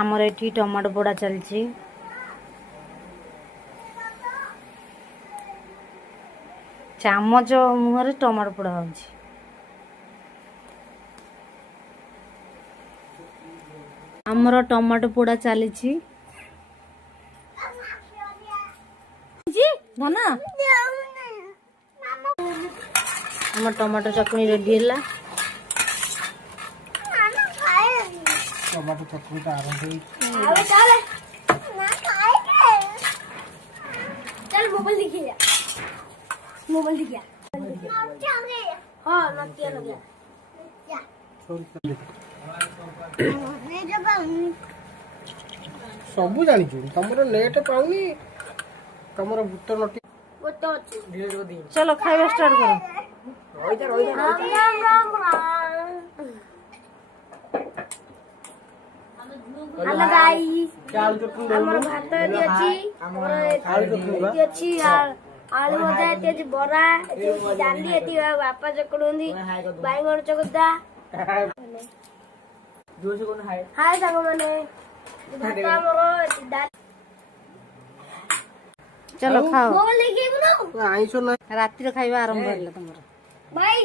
आमर ये टमाटो पोड़ा चलती चामच मुहर टमाटो पोड़ा हो आमर टमाटो पोड़ा चली धना आम टमाटो चटनी रेडी है टमाटो चटनी का आरंभ चल मोबाइल देखिए मोबाइल देखिए हाँ नतिया लग गया सब जानी तुमर नेट पाऊनी तुमर भूत नटी वो तो धीरे धीरे चलो खाଇବା स्टार्ट करो हेलो गाइस चाल चटनी हमर भात एति अछि और एति अछि आलू भजा एति अछि बरा एति डाली एति बापा चकड़ोंदी बाइगण चकदा जोर से कोन हाय हाय सागो माने भात हमर एति डाली चलो खाओ मोबाइल देखिए बनाओ आइसो ना रातिर खाଇବା आरंभ करले तुमर भाई